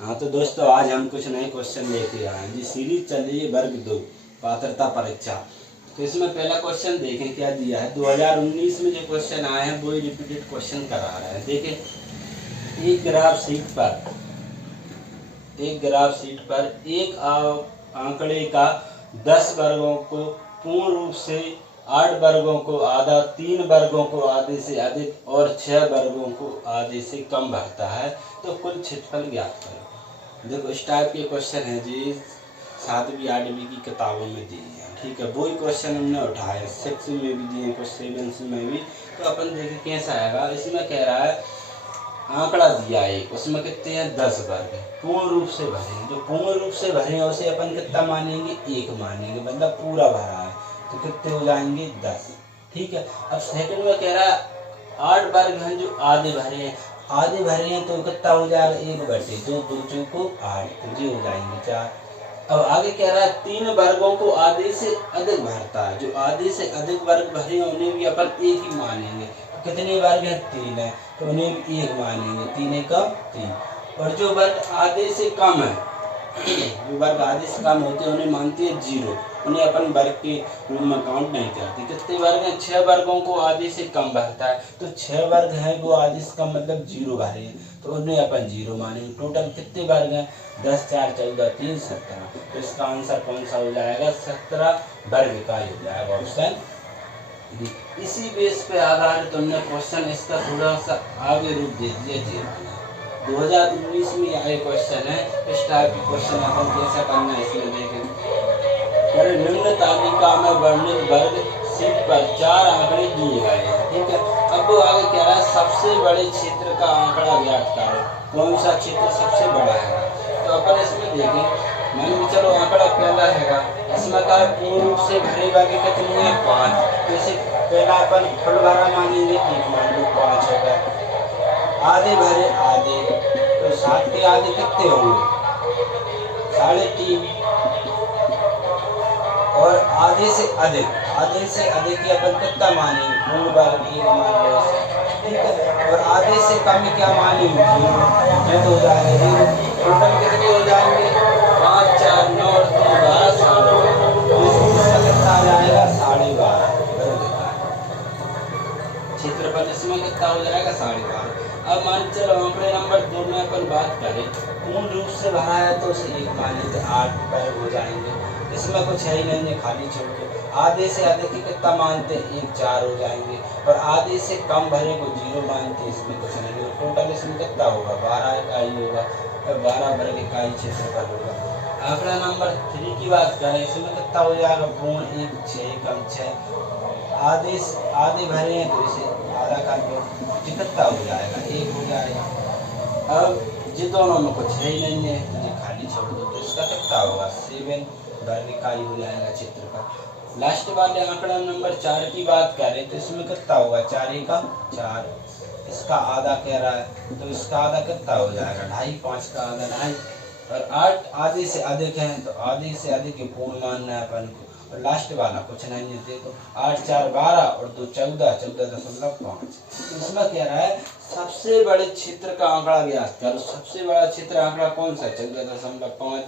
हाँ तो दोस्तों आज हम कुछ नए क्वेश्चन लेके आए हैं जी। सीरीज चल रही है वर्ग 2 पात्रता परीक्षा। तो इसमें पहला क्वेश्चन देखें क्या दिया है। 2019 में जो क्वेश्चन आए हैं वही रिपीटेड क्वेश्चन करा रहे हैं। देखें एक ग्राफ शीट पर एक आंकड़े का 10 वर्गों को पूर्ण रूप से, 8 वर्गों को आधा, 3 वर्गों को आधे से अधिक और 6 वर्गों को आधे से कम भरता है तो कुल क्षेत्रफल ज्ञात करो। देखो इस टाइप के क्वेश्चन है जी, 7वीं 8वीं की किताबों में दिए हैं। ठीक है, वही क्वेश्चन हमने उठाए, 6 में भी दिए, कुछ 7 में भी। तो अपन देखें कैसा आएगा। इसमें कह रहा है आंकड़ा दिया एक, उसमें कितने हैं 10 वर्ग पूर्ण रूप से भरे। जो पूर्ण रूप से भरे हैं उसे अपन कितना मानेंगे, 1 मानेंगे, मतलब पूरा भरा है तो कितने हो जाएंगे 10। ठीक है, अब सेकंड में कह रहा है 8 वर्ग हैं जो आधे भरे हैं। आधे भरे हैं तो कितना हो जाएगा 1/2, 2 चौको 8, तो ये हो जाएंगे 4। अब आगे कह रहा है 3 वर्गों को आधे से अधिक भरता है। जो आधे से अधिक वर्ग भरे हैं उन्हें भी अपन 1 ही मानेंगे। कितने वर्ग हैं 3 है तो उन्हें भी 1 मानेंगे, 3 एकम 3। और जो वर्ग आधे से कम है, जो वर्ग आधे से कम होते हैं उन्हें मानते हैं 0, उन्हें अपन वर्ग के रूप में काउंट नहीं करते। कितने वर्ग हैं 6 वर्गों को आधे से कम भरता है। तो 6 वर्ग हैं वो आधे से कम मतलब 0 भरे हैं तो उन्हें अपन 0 मानेंगे। टोटल कितने वर्ग हैं 10 4 14 3 17। तो इसका आंसर कौन सा हो जाएगा, 17 वर्ग इकाई हो जाएगा, ऑप्शन। इसी बेस पे आधारित तुमने क्वेश्चन इसका थोड़ा सा आगे रूप दे दिया। 2019 में आए क्वेश्चन है, इस टाइप के क्वेश्चन अपन कैसा करना है इसमें देखें। निम्न तालिका में वर्णित वर्ग शीट पर 4 आंकड़े दिए गए हैं। ठीक है, अब वो आगे कह रहा है सबसे बड़े क्षेत्र का आंकड़ा ज्ञात करो। कौन सा क्षेत्र सबसे बड़ा है, तो अपन इसमें देखें। मान लो चलो आंकड़ा पहला है, इसमें का पूर्ण रूप से भरे वर्ग कितने हैं 5। तो इसे पहला अपन फुल भरा मानेंगे, 1 मान लो 5 हो गया। आधे भरे आधे, तो 7 के आधे कितने होंगे 3.5। और आधे से अधिक की अपन कितना मानेंगे, पूर्ण वर्ग 1 मान लो। ठीक है, और आधे से कम क्या मानेंगे 0, तो हो जाएगा 0। टोटल कितने हो जाएंगे 5 4 9 और 3 12 कितना आ जाएगा 12.5। क्षेत्रफल इसमें कितना हो जाएगा 12.5। अब मान चलो आंकड़े नंबर 2 में अपन बात करें, पूर्ण रूप से भरा है तो उसे 1 मानेंगे, 8 वर्ग हो जाएंगे। इसमें कुछ है ही नहीं, खाली छोड़ के। आधे से अधिक की कितना मानते हैं 1 4 हो जाएंगे। और आधे से कम भरे को 0 मानते हैं, इसमें कुछ नहीं होगा। टोटल इसमें कितना होगा 12 इकाई होगा, तो 12 वर्ग इकाई क्षेत्रफल होगा। आंकड़ा नंबर 3 की बात करें, इसमें कितना हो जाएगा पूर्ण 1 6 कम 6। आधे भरे हैं तो इसे आधा कर दो, कितना हो जाएगा 1 हो जाएगा। अब ये दोनों में कुछ है ही नहीं है, ये खाली छोड़ दो, तो इसका कितना होगा 7 वर्ग इकाई हो जाएगा क्षेत्रफल। लास्ट वाले आंकड़ा नंबर 4 की बात करें तो इसमें कितना होगा 4 एकम 4। इसका आधा कह रहा है तो इसका आधा कितना हो जाएगा 2.5, 5 का आधा 2.5। और 8 आधे से अधिक है तो आधे से अधिक के पूर्ण मानना है अपन को। और लास्ट वाला कुछ नहीं है, देखो 8 4 12 और 2 14, 14.5। इसमें कह रहा है सबसे बड़े क्षेत्र का आंकड़ा ज्ञात करो। सबसे बड़ा क्षेत्र आंकड़ा कौन सा 14.5।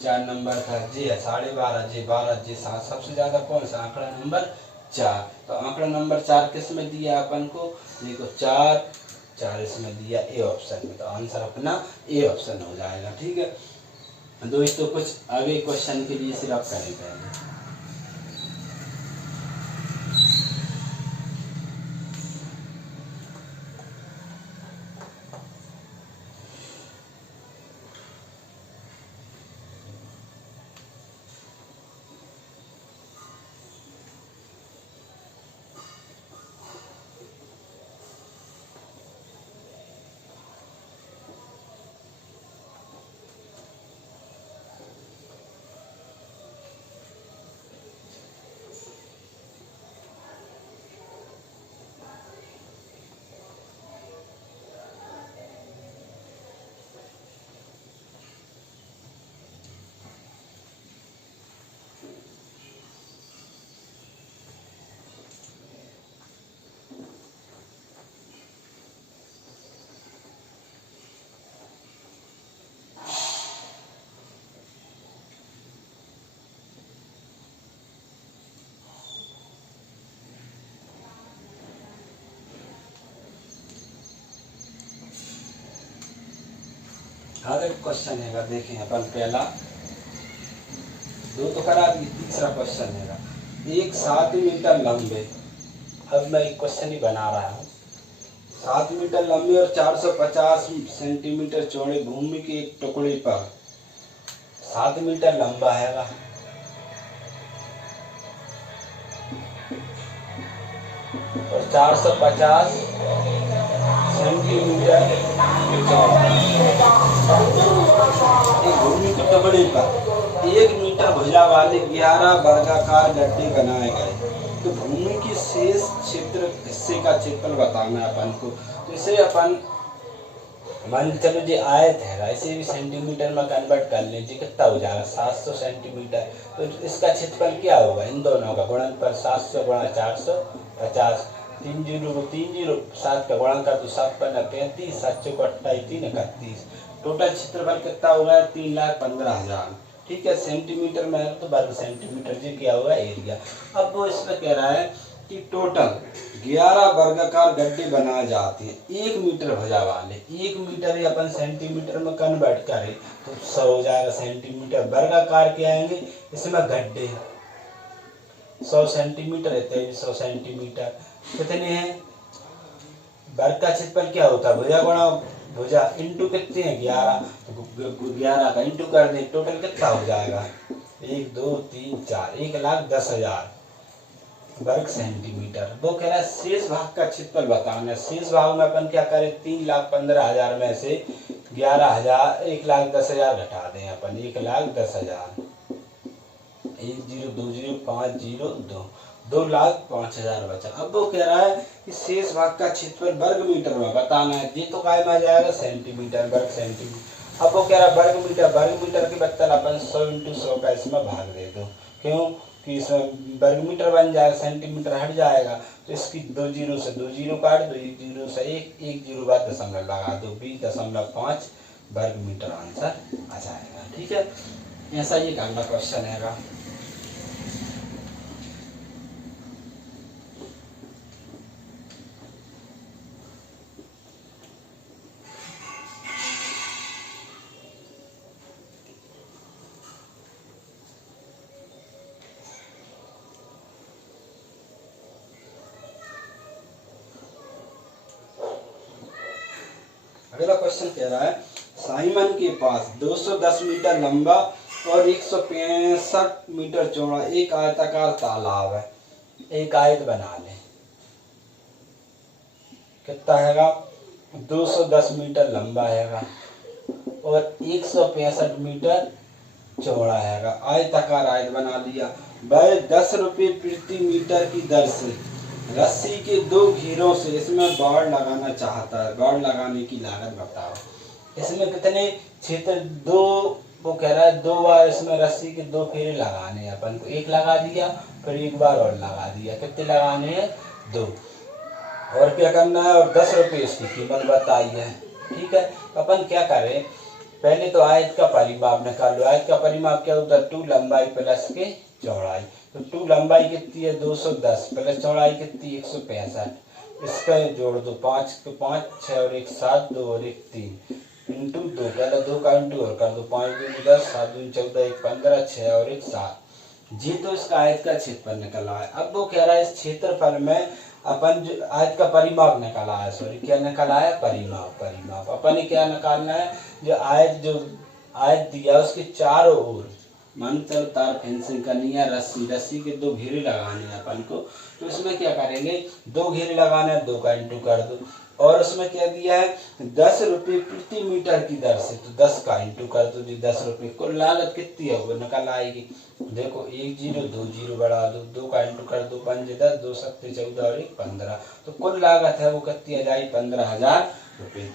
4 नंबर का जी है 12.5, जी 12, जी 7। सबसे ज्यादा कौन सा आंकड़ा नंबर 4। तो आंकड़ा नंबर 4 किस में दिया अपन को, देखो 4 इसमें दिया ए ऑप्शन में, तो आंसर अपना ए ऑप्शन हो जाएगा। ठीक है दोस्तों, कुछ आगे क्वेश्चन के लिए सिर्फ करेंगे। हर एक क्वेश्चन है, देखें अपन पहला 2 तो करा दी, तीसरा क्वेश्चन है एक 7 मीटर लंबे, अब मैं एक क्वेश्चन ही बना रहा हूँ। 7 मीटर लंबे और 450 सेंटीमीटर चौड़े भूमि के एक टुकड़े पर 7 मीटर लंबा है और 450 सेंटीमीटर चौड़ा, एक भूमि के टुकड़े पर 1 मीटर भुजा वाले 11 वर्गाकार गड्ढे बनाए गए। तो भूमि की शेष क्षेत्र हिस्से का क्षेत्रफल बताना है अपन को। तो इसे अपन मान के चलो जी आयत है, इसे भी सेंटीमीटर में कन्वर्ट कर लें जी, कितना हो जाएगा 700 सेंटीमीटर। तो इसका क्षेत्रफल क्या होगा, इन दोनों का गुणनफल 700 गुणा 450, 3 जीरो को 3 जीरो 7 का गुणा कर तो 7 पन्ना 35, 7 चौक 28, 3 31, टोटल क्षेत्रफल कितना होगा 3,15,000। ठीक है, सेंटीमीटर में है तो वर्ग सेंटीमीटर जी क्या होगा एरिया। अब वो इसमें कह रहा है कि टोटल 11 वर्गाकार गड्ढे बनाए जाते हैं 1 मीटर भुजा वाले। 1 मीटर ही अपन सेंटीमीटर में कन्वर्ट करें तो 100 हो जाएगा सेंटीमीटर। वर्गाकार क्या आएंगे इसमें गड्ढे, 100 सेंटीमीटर है, 2300 सेंटीमीटर कितने हैं। वर्ग का क्षेत्रफल क्या होता है, भुजा गुणा भुजा इंटू कितने हैं 11, तो 11 का इंटू कर दें, टोटल कितना हो जाएगा 1 2 3 4, 1,10,000 वर्ग सेंटीमीटर। वो कह रहा है शेष भाग का क्षेत्रफल बताना है। शेष भाग में अपन क्या करें 3,15,000 में से 11,000 1,10,000 घटा दें अपन, 1,10,000 1 0 2 0 5 0 2, 2,05,000 बचा। अब वो कह रहा है कि शेष भाग का क्षेत्रफल वर्ग मीटर में बताना है। ये तो काय में आ जाएगा सेंटीमीटर, वर्ग सेंटीमीटर। अब वो कह रहा है वर्ग मीटर के बदले अपन 100 × 100 का इसमें भाग दे दो, क्यों कि इसमें वर्ग मीटर बन जाएगा, सेंटीमीटर हट जाएगा। तो इसकी 2 जीरो से 2 जीरो काट दो, 1 जीरो से 1 जीरो बाद दशमलव लगा दो, 20.5 वर्ग मीटर आंसर आ जाएगा। ठीक है, ऐसा ये अगला क्वेश्चन है। अगला क्वेश्चन कह रहा है साइमन के पास 210 मीटर लंबा और 165 मीटर चौड़ा एक आयताकार तालाब है। एक आयत बना ले, कितना हैगा 210 मीटर लंबा हैगा और 165 मीटर चौड़ा हैगा। आयताकार आयत बना लिया। वह 10 रुपये प्रति मीटर की दर से रस्सी के 2 घेरों से इसमें बाड़ लगाना चाहता है। बाड़ लगाने की लागत बताओ। इसमें कितने क्षेत्र, 2 वो कह रहा है 2 बार इसमें रस्सी के 2 फेरे लगाने हैं अपन को। एक लगा दिया फिर एक बार और लगा दिया, कितने लगाने हैं 2, और क्या करना है और 10 रुपये इसकी कीमत बताई है। ठीक है, अपन क्या करें पहले तो आयत का परिमाप निकाल लो। आयत का परिमाप क्या होता है 2 लंबाई प्लस के चौड़ाई। तो 2 लंबाई कितनी है 210 प्लस चौड़ाई कितनी 165, इसका जोड़ दो 5 को 5 6 और 1 7 2 और 1 3 इंटू 2, पहले 2 का इंटू और कर दो 5 दूनी 10 7 दूनी 14 1 15 6 और 1 7। जी तो इसका आयत का क्षेत्रफल निकला है। अब वो कह रहा है इस क्षेत्रफल में अपन जो आयत का परिमाप निकाला है, सॉरी क्या निकाला है परिमाप अपन ने क्या निकालना है जो आयत दिया उसके चारों ओर मंत्र तार फेंसिंग करनी है। रस्सी के 2 घेरे लगाने हैं अपन को। तो इसमें क्या करेंगे 2 घेरे लगाने हैं, 2 का इंटू कर दो, और उसमें क्या दिया है 10 रुपये प्रति मीटर की दर से, तो 10 का इंटू कर दो जी 10 रुपये। कुल लागत कितनी है वो निकल आएगी। देखो 1 जीरो 2 जीरो बढ़ा दो, 2 का इंटू कर दो 5 10 2 7 14 और 1 15, तो कुल लागत है वो कितनी आ जाएगी 15,000 रुपये।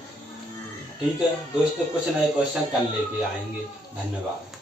ठीक है दोस्तों, कुछ नए क्वेश्चन कल लेके आएंगे। धन्यवाद।